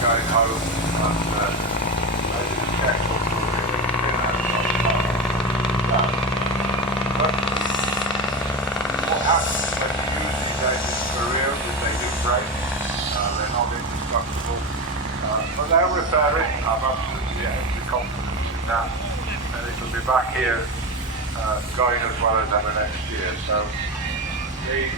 Going home and I didn't check what we were but what happens is when you use these engines for real is they do break, they're not indestructible, but they'll repair it. I'm absolutely confident in that, and it will be back here going as well as ever next year. So the